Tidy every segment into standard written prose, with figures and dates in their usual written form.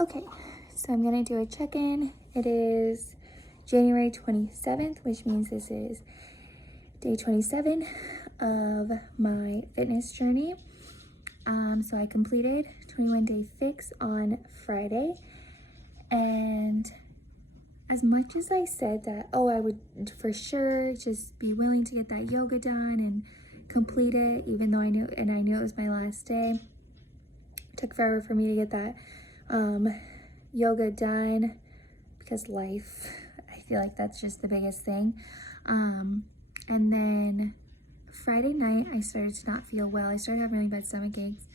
Okay, so I'm gonna do a check-in. It is January 27th, which means this is day 27 of my fitness journey. So I completed 21-day fix on Friday, and as much as I said that, I would for sure just be willing to get that yoga done and complete it, even though I knew it was my last day. It took forever for me to get that yoga done because life, I feel like that's just the biggest thing. And then Friday night, I started to not feel well. I started having really bad stomach aches.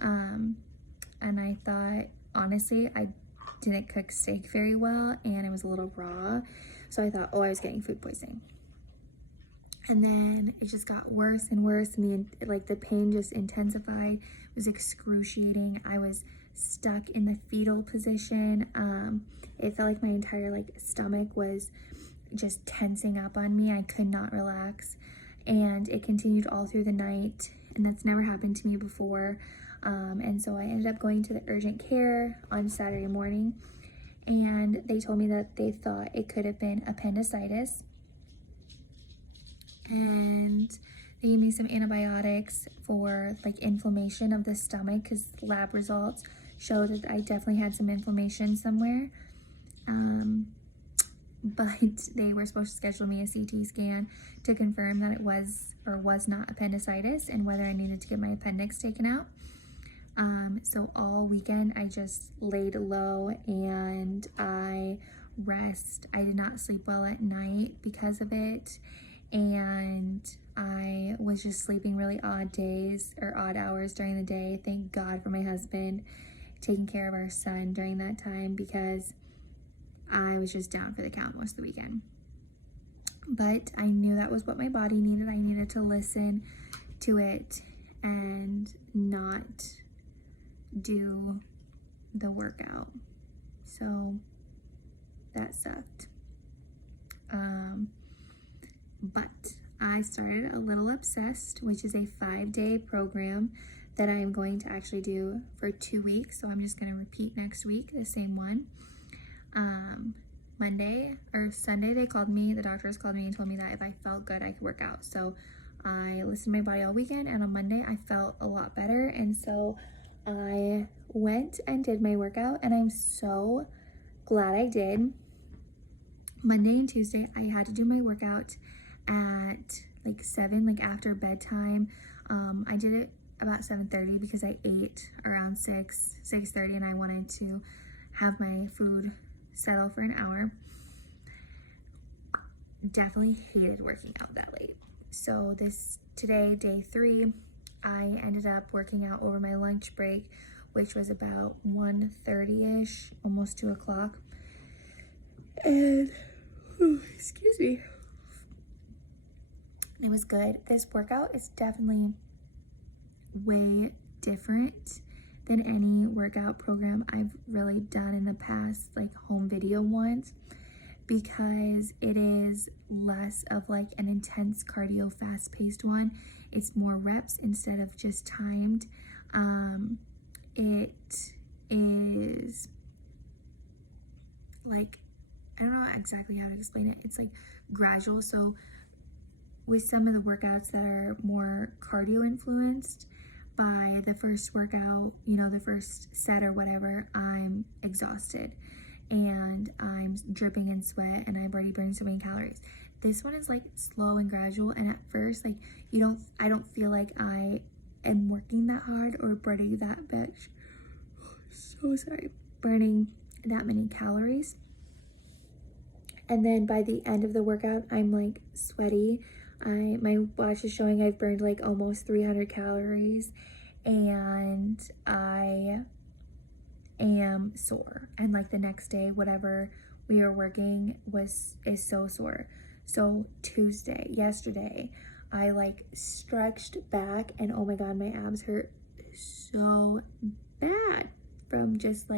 And I thought, honestly, I didn't cook steak very well and it was a little raw. So I thought, I was getting food poisoning. And then it just got worse and worse, and the pain just intensified. It was excruciating. I was stuck in the fetal position. It felt like my entire stomach was just tensing up on me. I could not relax, and it continued all through the night, and that's never happened to me before. And so I ended up going to the urgent care on Saturday morning, and they told me that they thought it could have been appendicitis. And they gave me some antibiotics for inflammation of the stomach, because lab results showed that I definitely had some inflammation somewhere. But they were supposed to schedule me a CT scan to confirm that it was or was not appendicitis and whether I needed to get my appendix taken out. So all weekend I just laid low and I did not sleep well at night because of it. And I was just sleeping really odd days or odd hours during the day. Thank God for my husband taking care of our son during that time, because I was just down for the count most of the weekend. But I knew that was what my body needed. I needed to listen to it and not do the workout. So that sucked. But I started a Little Obsessed, which is a 5-day program that I am going to actually do for 2 weeks. So I'm just going to repeat next week, the same one. Monday or Sunday, the doctors called me and told me that if I felt good, I could work out. So I listened to my body all weekend, and on Monday I felt a lot better. And so I went and did my workout, and I'm so glad I did. Monday and Tuesday, I had to do my workout at 7, after bedtime. I did it about 7:30 because I ate around 6:30, and I wanted to have my food settle for an hour. Definitely hated working out that late. So today, day 3, I ended up working out over my lunch break, which was about 1:30ish, almost 2 o'clock. And excuse me. It was good. This workout is definitely way different than any workout program I've really done in the past, home video ones, because it is less of an intense cardio, fast-paced one. It's more reps instead of just timed. It is I don't know exactly how to explain it. It's gradual. So with some of the workouts that are more cardio influenced, by the first workout, the first set or whatever, I'm exhausted and I'm dripping in sweat and I've already burned so many calories. This one is slow and gradual, and at first I don't feel like I am working that hard or burning that much. So sorry, burning that many calories. And then by the end of the workout, I'm sweaty. My watch is showing I've burned almost 300 calories, and I am sore. And the next day, whatever we are working is so sore. So yesterday, I stretched back, and oh my God, my abs hurt so bad from just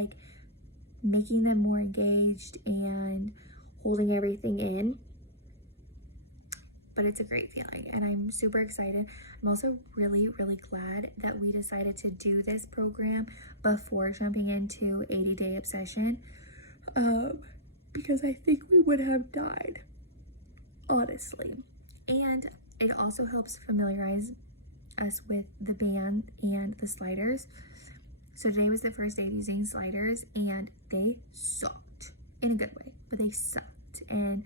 making them more engaged and holding everything in. but it's a great feeling and I'm super excited. I'm also really, really glad that we decided to do this program before jumping into 80-day obsession, because I think we would have died, honestly. And it also helps familiarize us with the band and the sliders. So today was the first day of using sliders and they sucked in a good way, but they sucked. And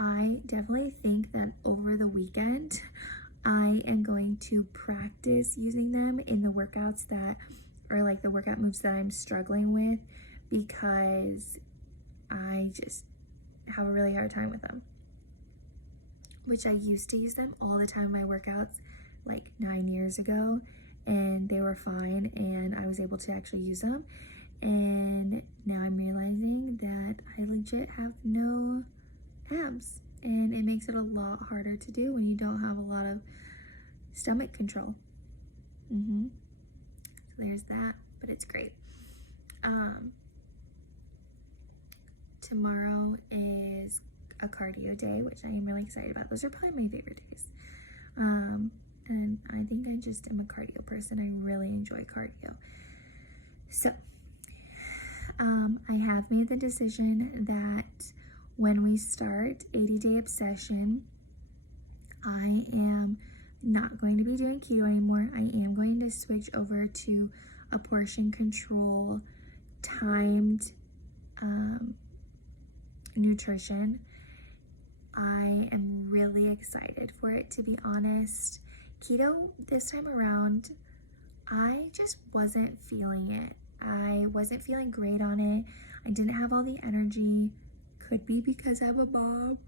I definitely think that over the weekend, I am going to practice using them in the workouts that are like the workout moves that I'm struggling with, because I just have a really hard time with them. Which I used to use them all the time in my workouts like 9 years ago, and they were fine and I was able to actually use them. And now I'm realizing that I legit have no abs, and it makes it a lot harder to do when you don't have a lot of stomach control. So there's that, but it's great. Tomorrow is a cardio day, which I am really excited about. Those are probably my favorite days. And I think I just am a cardio person. I really enjoy cardio. So I have made the decision that when we start 80-day obsession, I am not going to be doing keto anymore. I am going to switch over to a portion control timed nutrition. I am really excited for it, to be honest. Keto this time around, I just wasn't feeling it. I wasn't feeling great on it. I didn't have all the energy. Could be because I'm a mom.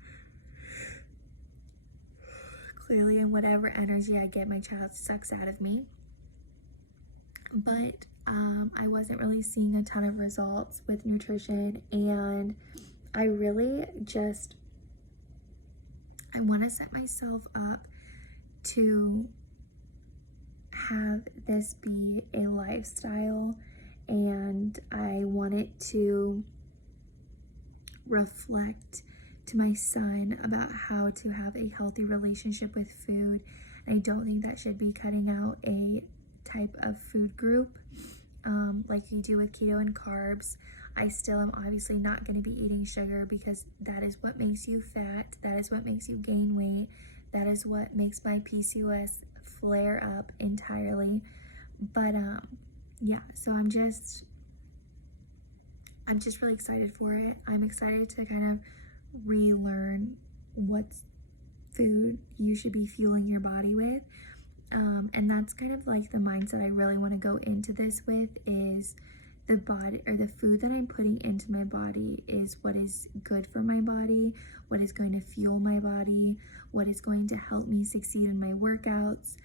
Clearly, and whatever energy I get, my child sucks out of me. But I wasn't really seeing a ton of results with nutrition, and I really just, I want to set myself up to have this be a lifestyle, and I want it to reflect to my son about how to have a healthy relationship with food. And I don't think that should be cutting out a type of food group like you do with keto and carbs. I still am obviously not going to be eating sugar, because that is what makes you fat. That is what makes you gain weight. That is what makes my PCOS flare up entirely. But yeah, so I'm just really excited for it. I'm excited to kind of relearn what food you should be fueling your body with. And that's kind of like the mindset I really want to go into this with, is the body, or the food that I'm putting into my body, is what is good for my body, what is going to fuel my body, what is going to help me succeed in my workouts,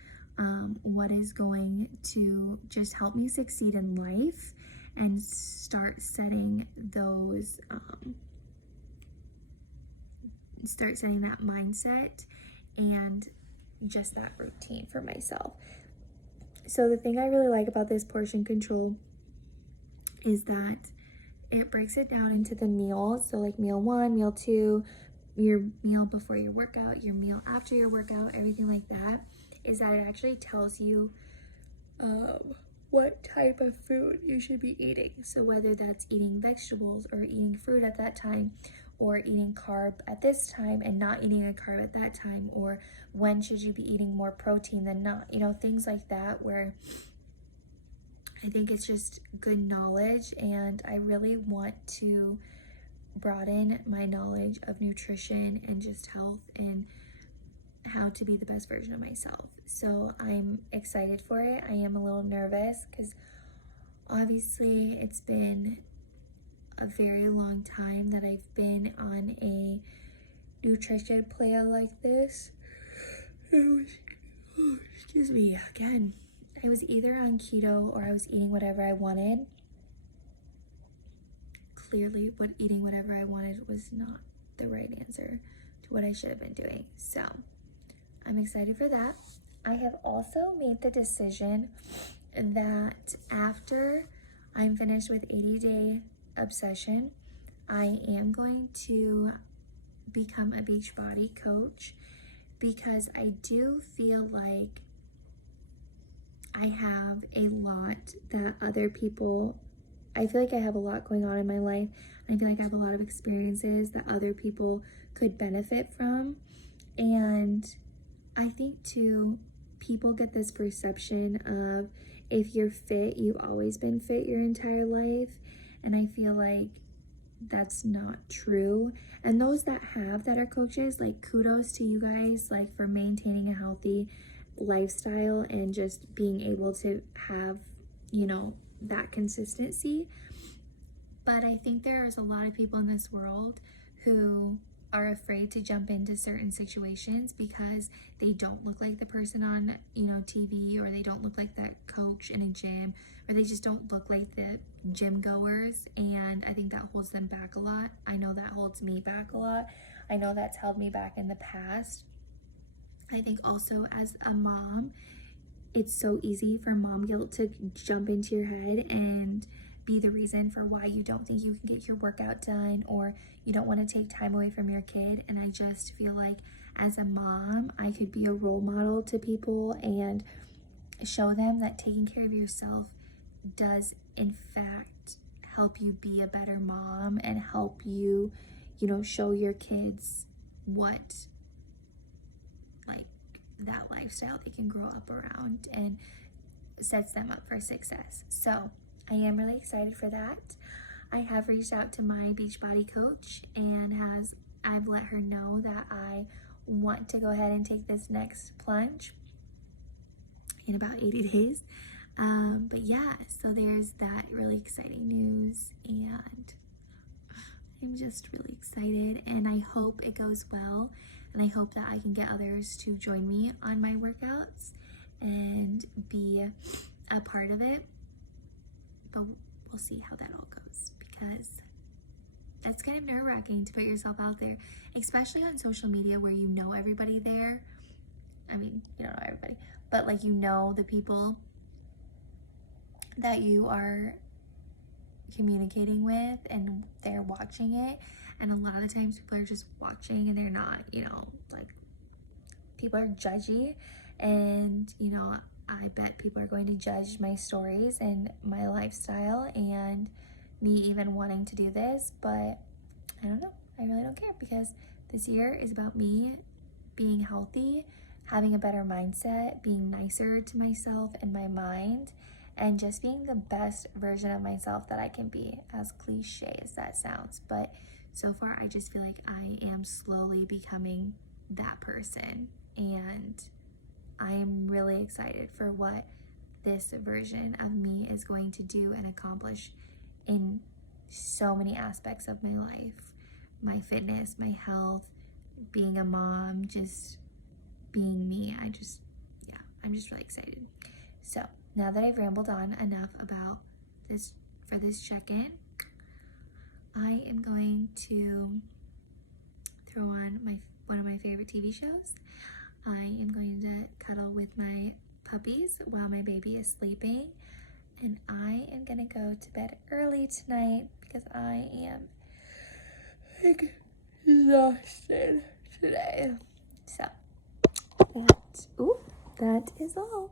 what is going to just help me succeed in life, and start setting those, start setting that mindset and just that routine for myself. So the thing I really like about this portion control is that it breaks it down into the meals. So like meal 1, meal 2, your meal before your workout, your meal after your workout, everything like that, is that it actually tells you what type of food you should be eating. So whether that's eating vegetables or eating fruit at that time, or eating carb at this time and not eating a carb at that time, or when should you be eating more protein than not, you know, things like that, where I think it's just good knowledge. And I really want to broaden my knowledge of nutrition and just health and how to be the best version of myself. So I'm excited for it. I am a little nervous because obviously it's been a very long time that I've been on a nutrition plan like this. Excuse me again. I was either on keto or I was eating whatever I wanted. Clearly, eating whatever I wanted was not the right answer to what I should have been doing. So I'm excited for that. I have also made the decision that after I'm finished with 80-day obsession, I am going to become a Beachbody coach. because I do feel like I have a lot that other people, I feel like I have a lot going on in my life. And I feel like I have a lot of experiences that other people could benefit from. And I think too, people get this perception of if you're fit, you've always been fit your entire life. And I feel like that's not true. And those that are coaches, like, kudos to you guys, like, for maintaining a healthy lifestyle and just being able to have, you know, that consistency. But I think there's a lot of people in this world who are afraid to jump into certain situations because they don't look like the person on, you know, TV, or they don't look like that coach in a gym, or they just don't look like the gym goers. And I think that holds them back a lot. I know that holds me back a lot. I know that's held me back in the past. I think also as a mom, it's so easy for mom guilt to jump into your head and be the reason for why you don't think you can get your workout done, or you don't want to take time away from your kid. And I just feel like as a mom, I could be a role model to people and show them that taking care of yourself does in fact help you be a better mom and help you, you know, show your kids what, like, that lifestyle they can grow up around and sets them up for success. So I am really excited for that. I have reached out to my Beachbody coach and I've let her know that I want to go ahead and take this next plunge in about 80 days. But yeah, so there's that really exciting news, and I'm just really excited, and I hope it goes well, and I hope that I can get others to join me on my workouts and be a part of it. But we'll see how that all goes, because that's kind of nerve-wracking to put yourself out there, especially on social media where you know everybody there. I mean, you don't know everybody, but like, you know, the people that you are communicating with and they're watching it. And a lot of the times people are just watching and they're not, you know, like, people are judgy. And, you know, I bet people are going to judge my stories and my lifestyle and me even wanting to do this. But I don't know, I really don't care, because this year is about me being healthy, having a better mindset, being nicer to myself and my mind, and just being the best version of myself that I can be, as cliche as that sounds. But so far, I just feel like I am slowly becoming that person, and I am really excited for what this version of me is going to do and accomplish in so many aspects of my life. My fitness, my health, being a mom, just being me. I'm just really excited. So now that I've rambled on enough about this for this check-in, I am going to throw on one of my favorite TV shows. I am going to cuddle with my puppies while my baby is sleeping, and I am gonna go to bed early tonight because I am exhausted today. So that is all.